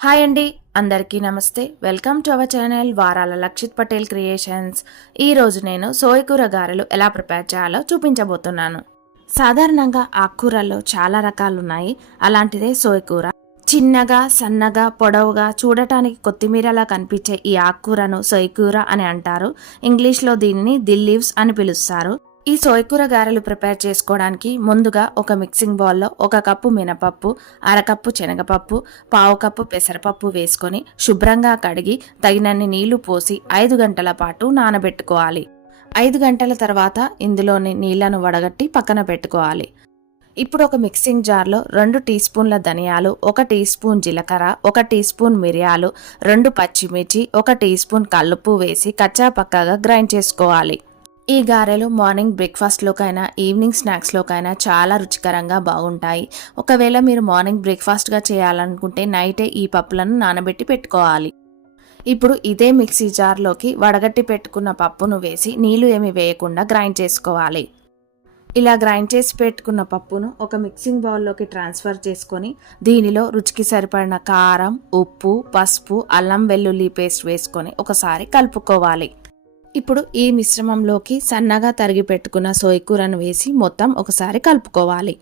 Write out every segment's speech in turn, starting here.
Hi అండి, అందరికీ నమస్తే. వెల్కమ్ టు అవర్ ఛానల్ వారాల లక్షిత్ పటేల్ క్రియేషన్స్. ఈరోజు నేను సోయకూర గారెలు ఎలా ప్రిపేర్ చేయాలో చూపించబోతున్నాను. సాధారణంగా ఆకుకూరల్లో చాలా రకాలు ఉన్నాయి. అలాంటిదే సోయకూర. చిన్నగా, సన్నగా, పొడవుగా, చూడటానికి కొత్తిమీరలా కనిపించే ఈ ఆకుకూరను సోయకూర అని అంటారు. ఇంగ్లీష్లో దీనిని దిల్ లీవ్స్ అని పిలుస్తారు. ఈ సోయకూర గారెలు ప్రిపేర్ చేసుకోవడానికి ముందుగా ఒక మిక్సింగ్ బౌల్లో 1 కప్పు మినపప్పు, అరకప్పు శనగపప్పు, పావు కప్పు పెసరపప్పు వేసుకొని శుభ్రంగా కడిగి తగినన్ని నీళ్లు పోసి 5 గంటల పాటు నానబెట్టుకోవాలి. 5 గంటల తర్వాత ఇందులోని నీళ్లను వడగట్టి పక్కన పెట్టుకోవాలి. ఇప్పుడు ఒక మిక్సింగ్ జార్లో 2 టీ స్పూన్ల ధనియాలు, 1 టీ స్పూన్ జీలకర్ర, 1 టీ స్పూన్ మిరియాలు, 2 పచ్చిమిర్చి, 1 టీ స్పూన్ కల్లుప్పు వేసి కచ్చా పక్కాగా గ్రైండ్ చేసుకోవాలి. ఈ గారెలు మార్నింగ్ బ్రేక్ఫాస్ట్లోకైనా ఈవినింగ్ స్నాక్స్లోకైనా చాలా రుచికరంగా బాగుంటాయి. ఒకవేళ మీరు మార్నింగ్ బ్రేక్ఫాస్ట్గా చేయాలనుకుంటే నైటే ఈ పప్పులను నానబెట్టి పెట్టుకోవాలి. ఇప్పుడు ఇదే మిక్సీ జార్లోకి వడగట్టి పెట్టుకున్న పప్పును వేసి నీళ్లు ఏమి వేయకుండా గ్రైండ్ చేసుకోవాలి. ఇలా గ్రైండ్ చేసి పెట్టుకున్న పప్పును ఒక మిక్సింగ్ బౌల్లోకి ట్రాన్స్ఫర్ చేసుకొని దీనిలో రుచికి సరిపడిన కారం, ఉప్పు, పసుపు, అల్లం వెల్లుల్లి పేస్ట్ వేసుకొని ఒకసారి కలుపుకోవాలి. ఇప్పుడు ఈ మిశ్రమంలోకి సన్నగా తరిగి పెట్టుకున్న సోయకూరను వేసి మొత్తం ఒకసారి కలుపుకోవాలి.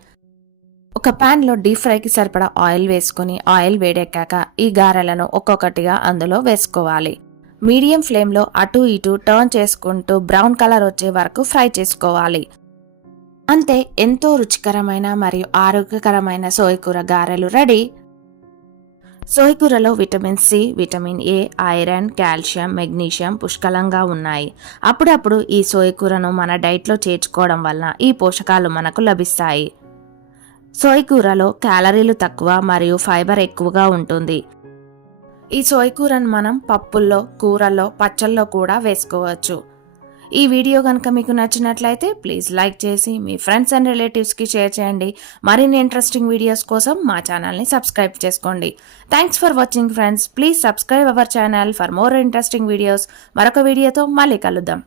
ఒక ప్యాన్లో డీప్ ఫ్రైకి సరిపడా ఆయిల్ వేసుకొని ఆయిల్ వేడెక్కాక ఈ గారెలను ఒక్కొక్కటిగా అందులో వేసుకోవాలి. మీడియం ఫ్లేమ్లో అటు ఇటు టర్న్ చేసుకుంటూ బ్రౌన్ కలర్ వచ్చే వరకు ఫ్రై చేసుకోవాలి. అంతే, ఎంతో రుచికరమైన మరియు ఆరోగ్యకరమైన సోయకూర గారెలు రెడీ. సోయకూరలో vitamin C, vitamin A, iron, calcium, magnesium పుష్కలంగా ఉన్నాయి. అప్పుడప్పుడు ఈ సోయకూరను మన డైట్లో చేర్చుకోవడం వలన ఈ పోషకాలు మనకు లభిస్తాయి. సోయకూరలో క్యాలరీలు తక్కువ మరియు ఫైబర్ ఎక్కువగా ఉంటుంది. ఈ సోయకూరను మనం పప్పుల్లో, కూరల్లో, పచ్చళ్ళలో కూడా వేసుకోవచ్చు. ఈ వీడియో కనుక మీకు నచ్చినట్లయితే ప్లీజ్ లైక్ చేసి మీ ఫ్రెండ్స్ అండ్ రిలేటివ్స్కి షేర్ చేయండి. మరిన్ని ఇంట్రెస్టింగ్ వీడియోస్ కోసం మా ఛానల్ని సబ్స్క్రైబ్ చేసుకోండి. Thanks for watching friends. Please subscribe our channel for more interesting videos. మరొక వీడియోతో మళ్ళీ కలుద్దాం.